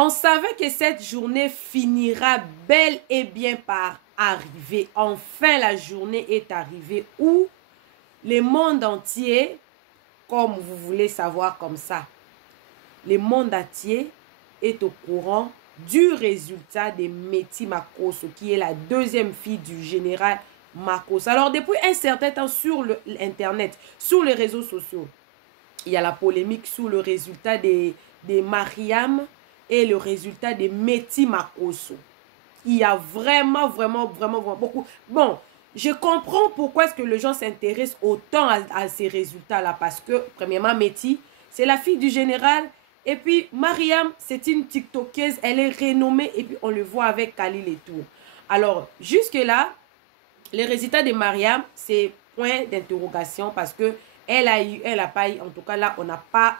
On savait que cette journée finira bel et bien par arriver. Enfin, la journée est arrivée où le monde entier, comme vous voulez savoir comme ça, le monde entier est au courant du résultat de Meti Makosso, qui est la deuxième fille du général Makosso. Alors, depuis un certain temps sur l'Internet, sur les réseaux sociaux, il y a la polémique sur le résultat de Mariam et le résultat de Meti Makosso. Il y a vraiment beaucoup. Bon, je comprends pourquoi est-ce que les gens s'intéressent autant à ces résultats-là. Parce que, premièrement, Meti, c'est la fille du général. Et puis, Mariam, c'est une TikTokeuse. Elle est renommée. Et puis, on le voit avec Khalil et tout. Alors, jusque-là, les résultats de Mariam, c'est point d'interrogation parce que elle a pas eu, en tout cas là, on n'a pas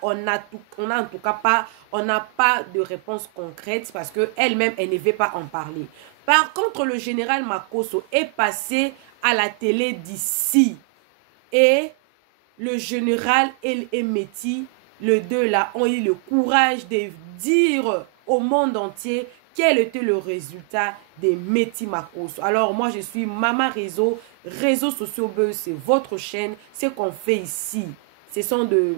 de réponse concrète parce que elle-même, elle ne veut pas en parler. Par contre, le général Makosso est passé à la télé d'ici et le général et Meti, les deux là, ont eu le courage de dire au monde entier quel était le résultat de Meti Makosso. Alors moi je suis Mama Réseau, réseaux sociaux buzz, c'est votre chaîne. Ce qu'on fait ici, ce sont de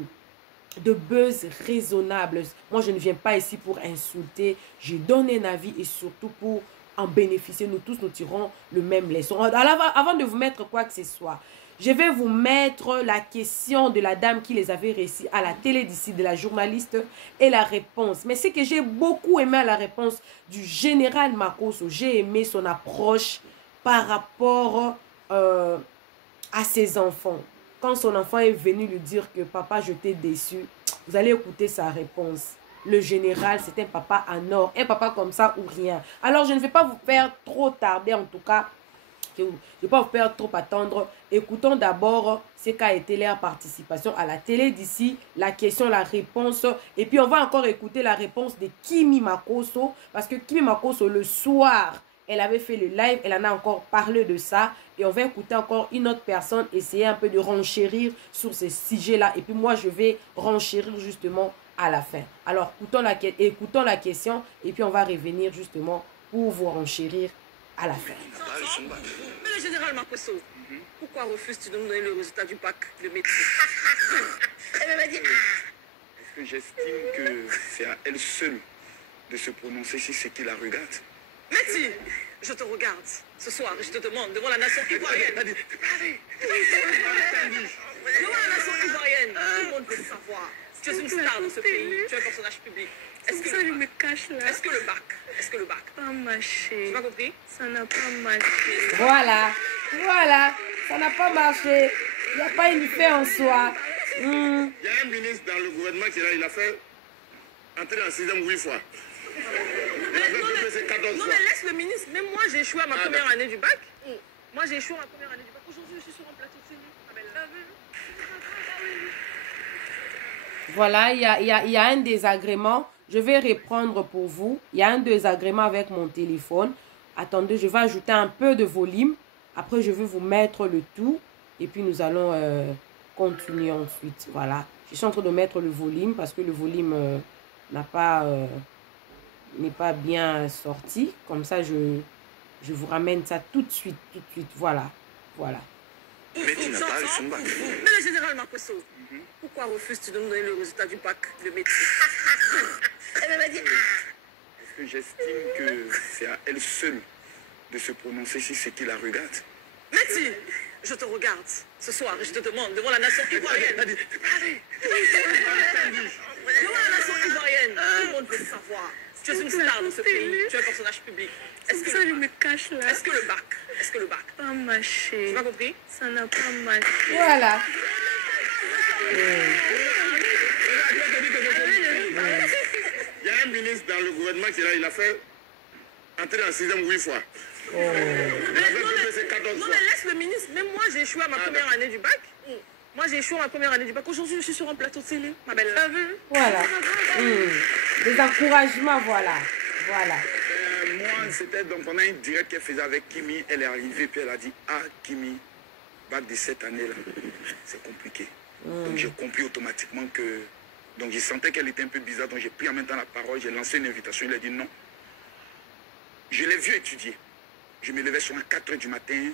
buzz raisonnables. Moi je ne viens pas ici pour insulter, je donne un avis et surtout pour en bénéficier. Nous tous nous tirons le même leçon. Alors, avant de vous mettre quoi que ce soit, je vais vous mettre la question de la dame qui les avait réussi à la télé d'ici, de la journaliste, et la réponse. Mais c'est que j'ai beaucoup aimé la réponse du général Makosso. J'ai aimé son approche par rapport à ses enfants. Quand son enfant est venu lui dire que papa, je t'ai déçu, vous allez écouter sa réponse. Le général, c'est un papa en or, un papa comme ça ou rien. Alors, je ne vais pas vous faire trop tarder, en tout cas. Je ne vais pas vous faire trop attendre. Écoutons d'abord ce qu'a été leur participation à la télé d'ici, la question, la réponse. Et puis, on va encore écouter la réponse de Kimi Makosso. Parce que Kimi Makosso, le soir, elle avait fait le live. Elle en a encore parlé de ça. Et on va écouter encore une autre personne essayer un peu de renchérir sur ce sujet-là. Et puis, moi, je vais renchérir justement à la fin. Alors, écoutons la question. Et puis, on va revenir justement pour vous renchérir à la fin. Mais le général Makosso, pourquoi refuses-tu de nous donner le résultat du bac de médecine? Elle m'a dit... Parce que j'estime que c'est à elle seule de se prononcer sur ce qui la regarde. Médecine, je te regarde. Ce soir, je te demande, devant la nation ivoirienne. Devant la nation ivoirienne, tout le monde veut savoir. Tu es une star dans ce pays, tu es un personnage public. Est-ce que le bac? Est-ce que le bac? Est-ce que le bac? Pas marché. Tu m'as compris? Ça n'a pas marché. Voilà, voilà, ça n'a pas marché. Il n'y a pas une fait en soi. Il y a un ministre dans le gouvernement qui est là, il a fait entrer en 6e 8 fois. Il a fait PPC 14 fois. Non, mais laisse le ministre. Même moi, j'ai échoué à ma première année du bac. Moi, j'ai échoué à ma première année du bac. Aujourd'hui, je suis sur un plateau de télé. Voilà, il y a un désagrément. Je vais reprendre pour vous. Il y a un désagrément avec mon téléphone. Attendez, je vais ajouter un peu de volume. Après, je vais vous mettre le tout. Et puis, nous allons continuer ensuite. Voilà. Je suis en train de mettre le volume parce que le volume n'est pas bien sorti. Comme ça, je vous ramène ça tout de suite. Voilà. Voilà. Mais tu n'as pas eu son bac. Mais le général Makosso, pourquoi refuses-tu de nous donner le résultat du bac de médecine? Elle m'a dit... Parce que j'estime que c'est à elle seule de se prononcer sur ce qui la regarde. Médecine, je te regarde. Ce soir, je te demande, devant la nation ivoirienne. Devant la nation ivoirienne, tout le monde veut savoir. Tu es une star dans ce pays, tu es un personnage public. Est-ce que le bac? Est-ce que le bac? Est-ce que le bac? Pas marché. Tu m'as compris? Ça n'a pas marché. Voilà. Il y a un ministre dans le gouvernement qui est là, il a fait entrer en 6e 8 fois. Il a fait PPC 14 Non, fois. mais laisse le ministre. Même moi, j'ai échoué à ma première année du bac. Moi, j'ai échoué à ma première année du bac. Aujourd'hui, je suis sur un plateau de télé, ma belle. Voilà. Des encouragements, voilà. Voilà. Moi, c'était donc, on a une direct qu'elle faisait avec Kimi. Elle est arrivée, puis elle a dit, ah, Kimi, bac de cette année-là, c'est compliqué. Donc, j'ai compris automatiquement que Donc je sentais qu'elle était un peu bizarre, donc j'ai pris en même temps la parole, j'ai lancé une invitation, il a dit non. Je l'ai vu étudier. Je me levais sur 4 h du matin,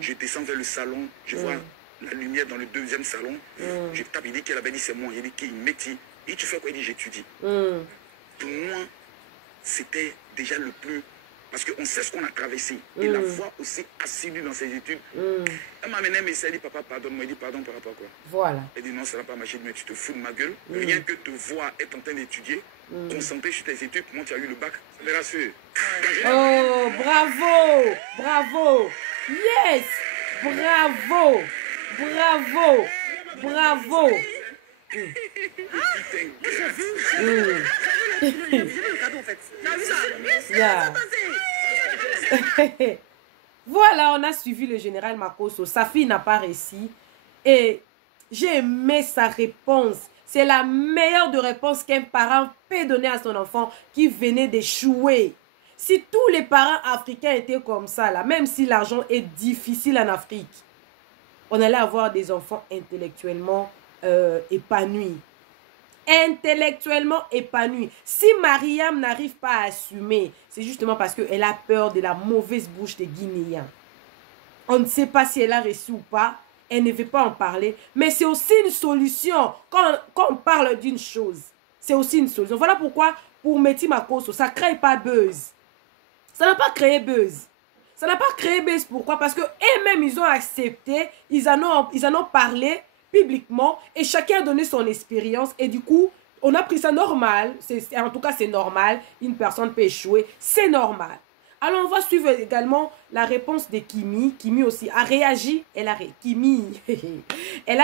je descends vers le salon, je vois la lumière dans le deuxième salon, je tape, il dit qu'elle avait dit c'est moi, il dit qu'il métier. Et tu fais quoi? Il dit j'étudie. Pour moi, c'était déjà le plus... Parce qu'on sait ce qu'on a traversé. Et la voix aussi assidue dans ses études. Elle m'a amené, mais elle dit, papa, pardonne-moi. Il dit, pardon par rapport à quoi? Voilà. Elle dit, non, ça n'a pas marché, mais tu te fous de ma gueule. Rien que te voir être en train d'étudier, concentré sur tes études, comment tu as eu le bac, ça me rassure. Oh, bravo! Bravo! Yes! Bravo! Bravo! Bravo! Yeah. Voilà, on a suivi le général Makosso. Sa fille n'a pas réussi. Et j'ai aimé sa réponse. C'est la meilleure de réponse qu'un parent peut donner à son enfant qui venait d'échouer. Si tous les parents africains étaient comme ça, là, même si l'argent est difficile en Afrique, on allait avoir des enfants intellectuellement épanouis. Intellectuellement épanouie. Si Mariam n'arrive pas à assumer, c'est justement parce qu'elle a peur de la mauvaise bouche des Guinéens. On ne sait pas si elle a reçu ou pas. Elle ne veut pas en parler. Mais c'est aussi une solution. Quand on parle d'une chose, c'est aussi une solution. Voilà pourquoi, pour Meti Makosso, ça ne crée pas buzz. Ça n'a pas créé buzz. Ça n'a pas créé buzz. Pourquoi? Parce qu'eux-mêmes, ils ont accepté. Ils en ont parlé publiquement et chacun a donné son expérience et du coup on a pris ça normal. En tout cas c'est normal, une personne peut échouer, c'est normal. Alors on va suivre également la réponse de Kimi. Kimi aussi a réagi, elle a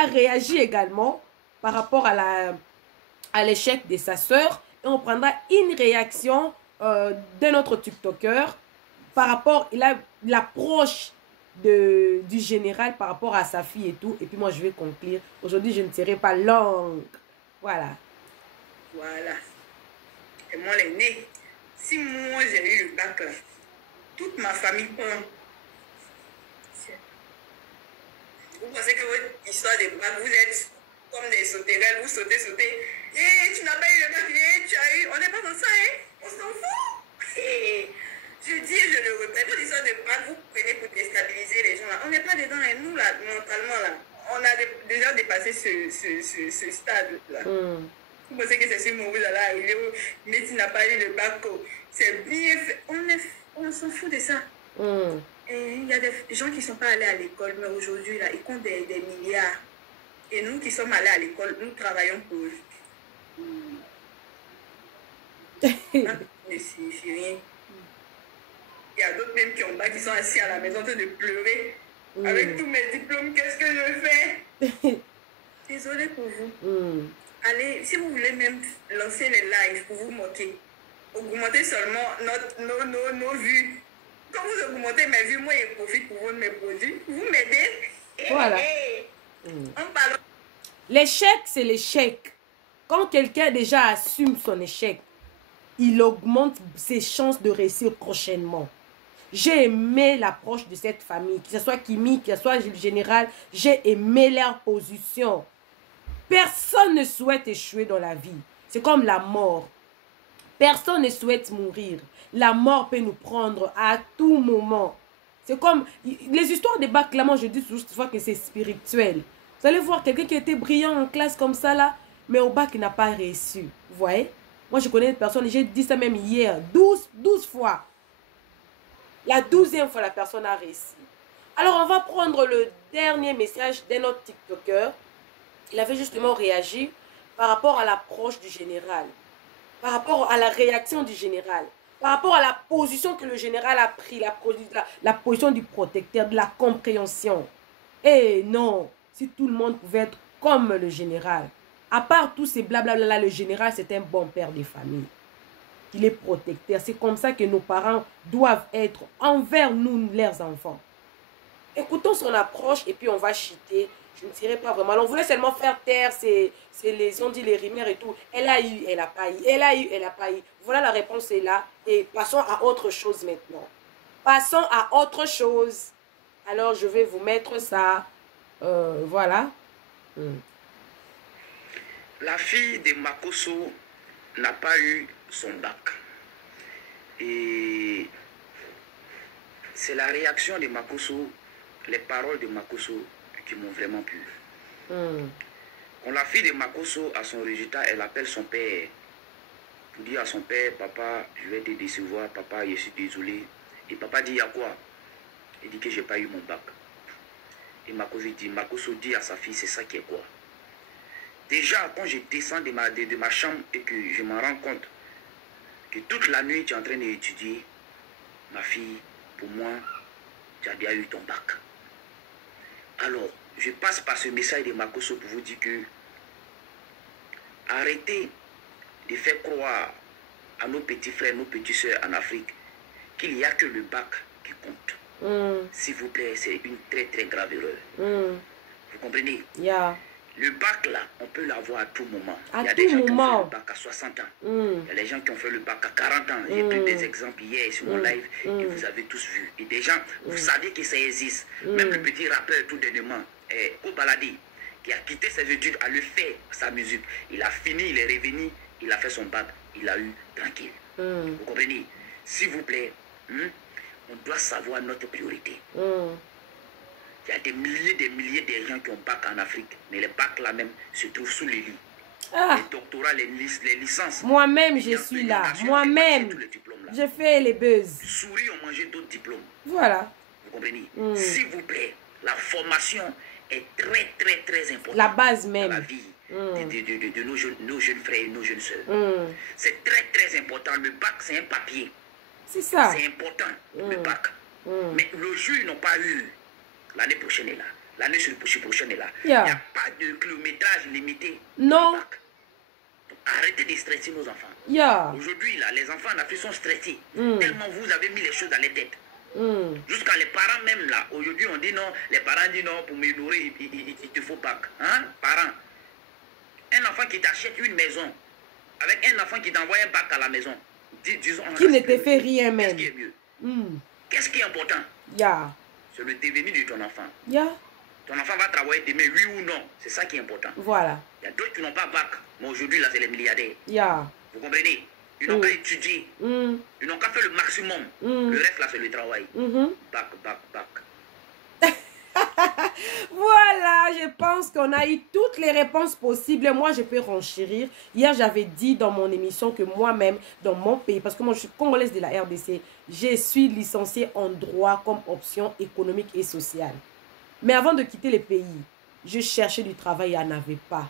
réagi également par rapport à l'échec de sa sœur et on prendra une réaction d'un autre TikToker par rapport à l'approche du général par rapport à sa fille et tout. Et puis moi, je vais conclure. Aujourd'hui, je ne serai pas longue. Voilà. Voilà. Et moi, l'aîné, si moi, j'ai eu le bac là, toute ma famille prend. Vous pensez que votre histoire de bac, vous êtes comme des sauterelles, vous sautez. Et tu n'as pas eu le bac, et tu as eu. On n'est pas dans ça, hein? On s'en fout. Et je dis, je le répète, votre histoire de bac, vous prenez pour déstabiliser les gens là. On n'est pas dedans, et nous là, mentalement là, on a déjà dépassé ce stade là. Vous pensez que c'est ce moment où vous allez arriver, mais tu n'as pas eu le bac, c'est bien fait. On s'en fout de ça. Et il y a des gens qui ne sont pas allés à l'école, mais aujourd'hui, là, ils comptent des milliards. Et nous qui sommes allés à l'école, nous travaillons pour eux. Ne signifie rien. Il y a d'autres même qui ont bac, qui sont assis à la maison en train de pleurer. Avec tous mes diplômes, qu'est-ce que je fais? Désolée pour vous. Allez, si vous voulez même lancer les lives pour vous moquer, augmentez seulement nos vues. Quand vous augmentez mes vues, moi, je profite pour vendre mes produits. Vous m'aidez. Voilà. On parle. L'échec, c'est l'échec. Quand quelqu'un déjà assume son échec, il augmente ses chances de réussir prochainement. J'ai aimé l'approche de cette famille, que ce soit Kimi, que ce soit le général, j'ai aimé leur position. Personne ne souhaite échouer dans la vie. C'est comme la mort. Personne ne souhaite mourir. La mort peut nous prendre à tout moment. C'est comme les histoires de bac, clairement, je dis toujours que c'est spirituel. Vous allez voir quelqu'un qui était brillant en classe comme ça là, mais au bac, il n'a pas réussi. Vous voyez? Moi, je connais une personne, j'ai dit ça même hier, 12 fois. La 12e fois, la personne a réussi. Alors, on va prendre le dernier message d'un autre TikToker. Il avait justement réagi par rapport à l'approche du général, par rapport à la réaction du général, par rapport à la position que le général a pris, la position du protecteur, de la compréhension. Et non, si tout le monde pouvait être comme le général, à part tous ces blablabla, le général, c'est un bon père de famille. Il est protecteur. C'est comme ça que nos parents doivent être envers nous, leurs enfants. Écoutons son approche et puis on va chiter. Je ne dirais pas vraiment. On voulait seulement faire taire on dit les rivières et tout. Elle a eu, elle n'a pas eu. Elle a eu, elle n'a pas eu. Voilà, la réponse est là. Et passons à autre chose maintenant. Passons à autre chose. Alors, je vais vous mettre ça. Voilà. La fille de Makoso n'a pas eu son bac. Et c'est la réaction de Makoso, les paroles de Makoso qui m'ont vraiment plu. Quand la fille de Makoso a son résultat, elle appelle son père pour dire à son père, papa, je vais te décevoir, papa, je suis désolé. Et papa dit, il y a quoi? Il dit que je n'ai pas eu mon bac. Et Makoso dit à sa fille, c'est ça qui est quoi? Déjà, quand je descends de ma chambre et que je m'en rends compte que toute la nuit tu es en train d'étudier, ma fille, pour moi, tu as déjà eu ton bac. Alors, je passe par ce message de Makoso pour vous dire que arrêtez de faire croire à nos petits frères, nos petites soeurs en Afrique qu'il n'y a que le bac qui compte. S'il vous plaît, c'est une très très grave erreur. Vous comprenez? Le bac là, on peut l'avoir à tout moment. Il y a des gens qui ont fait le bac à 60 ans. Il y a des gens qui ont fait le bac à 40 ans. J'ai pris des exemples hier sur mon live que vous avez tous vus. Et des gens, vous savez que ça existe. Même le petit rappeur tout dernièrement, Kobaladi, qui a quitté ses études à le faire, sa musique. Il a fini, il est revenu, il a fait son bac, il a eu tranquille. Vous comprenez? S'il vous plaît, on doit savoir notre priorité. Il y a des milliers de gens qui ont bac en Afrique, mais les bacs là même se trouvent sous les lits. Les doctorats, les licences. Moi-même, je suis là. Moi-même, je fais les buzz. Les souris ont mangé d'autres diplômes. Voilà. Vous comprenez? S'il vous plaît, la formation est très, très, très importante. La base même. Dans la vie de nos jeunes frères et nos jeunes sœurs. C'est très, très important. Le bac, c'est un papier. C'est ça. C'est important, le bac. Mais le jour, ils n'ont pas eu. L'année prochaine est là. L'année prochaine est là. Il n'y a pas de kilométrage limité. Non. Donc, arrêtez de stresser nos enfants. Aujourd'hui, là, les enfants en Afrique sont stressés. Tellement vous avez mis les choses dans les têtes. Jusqu'à les parents même là. Aujourd'hui, on dit non. Les parents disent non, pour me nourrir, il te faut bac. Hein? Parents. Un enfant qui t'achète une maison, avec un enfant qui t'envoie un bac à la maison. Disons, qui ne te fait rien même. Qu'est-ce qui est mieux? Qu'est-ce qui est important? C'est le devenir de ton enfant. Ton enfant va travailler demain, oui ou non. C'est ça qui est important. Voilà. Il y a d'autres qui n'ont pas bac. Mais aujourd'hui, là, c'est les milliardaires. Vous comprenez? Ils n'ont pas étudié. Ils n'ont qu'à faire le maximum. Le reste, là, c'est le travail. Bac, bac, bac. Voilà, je pense qu'on a eu toutes les réponses possibles. Moi, je peux renchérir. Hier, j'avais dit dans mon émission que moi-même, dans mon pays, parce que moi, je suis congolaise de la RDC, je suis licenciée en droit comme option économique et sociale. Mais avant de quitter le pays, je cherchais du travail et il n'y en avait pas.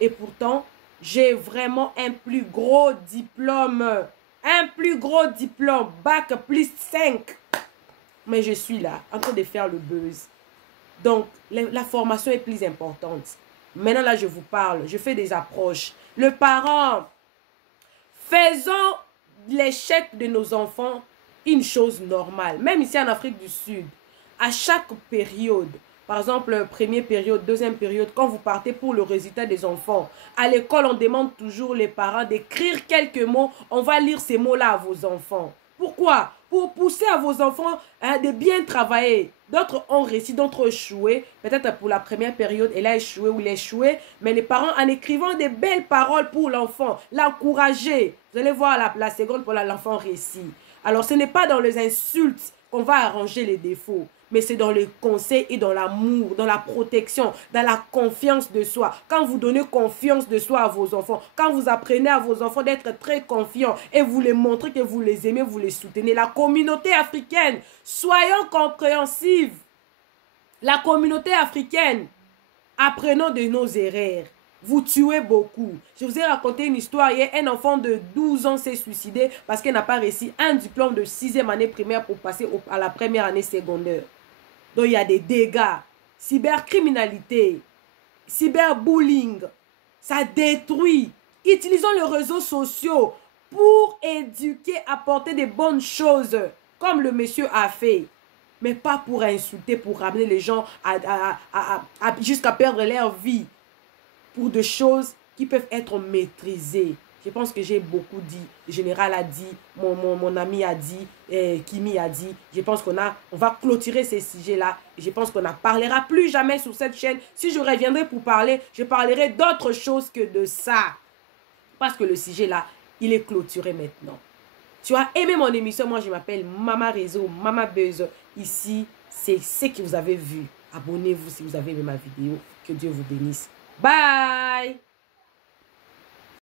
Et pourtant, j'ai vraiment un plus gros diplôme. Un plus gros diplôme. Bac plus 5. Mais je suis là, en train de faire le buzz. Donc, la formation est plus importante. Maintenant, là, je vous parle. Je fais des approches. Le parent, faisons l'échec de nos enfants une chose normale. Même ici en Afrique du Sud, à chaque période, par exemple, première période, deuxième période, quand vous partez pour le résultat des enfants, à l'école, on demande toujours les parents d'écrire quelques mots. On va lire ces mots-là à vos enfants. Pourquoi? Pour pousser à vos enfants de bien travailler. D'autres ont réussi, d'autres ont échoué. Peut-être pour la première période, elle a échoué ou il a échoué. Mais les parents, en écrivant des belles paroles pour l'enfant, l'encourager. Vous allez voir la seconde pour l'enfant réussit. Alors, ce n'est pas dans les insultes qu'on va arranger les défauts. Mais c'est dans le conseil et dans l'amour, dans la protection, dans la confiance de soi. Quand vous donnez confiance de soi à vos enfants, quand vous apprenez à vos enfants d'être très confiants et vous les montrez que vous les aimez, vous les soutenez. La communauté africaine, soyons compréhensifs. La communauté africaine, apprenons de nos erreurs. Vous tuez beaucoup. Je vous ai raconté une histoire hier. Un enfant de 12 ans s'est suicidé parce qu'il n'a pas réussi un diplôme de 6e année primaire pour passer à la première année secondaire. Donc, il y a des dégâts. Cybercriminalité, cyberbullying, ça détruit. Utilisons les réseaux sociaux pour éduquer, apporter des bonnes choses, comme le monsieur a fait. Mais pas pour insulter, pour ramener les gens jusqu'à perdre leur vie. Pour des choses qui peuvent être maîtrisées. Je pense que j'ai beaucoup dit. Le général a dit, mon ami a dit, Kimi a dit. Je pense on va clôturer ces sujets-là. Je pense qu'on ne parlera plus jamais sur cette chaîne. Si je reviendrai pour parler, je parlerai d'autre chose que de ça. Parce que le sujet-là, il est clôturé maintenant. Tu as aimé mon émission? Moi, je m'appelle Mama Réseau, Mama Buzz. Ici, c'est ce que vous avez vu. Abonnez-vous si vous avez aimé ma vidéo. Que Dieu vous bénisse. Bye!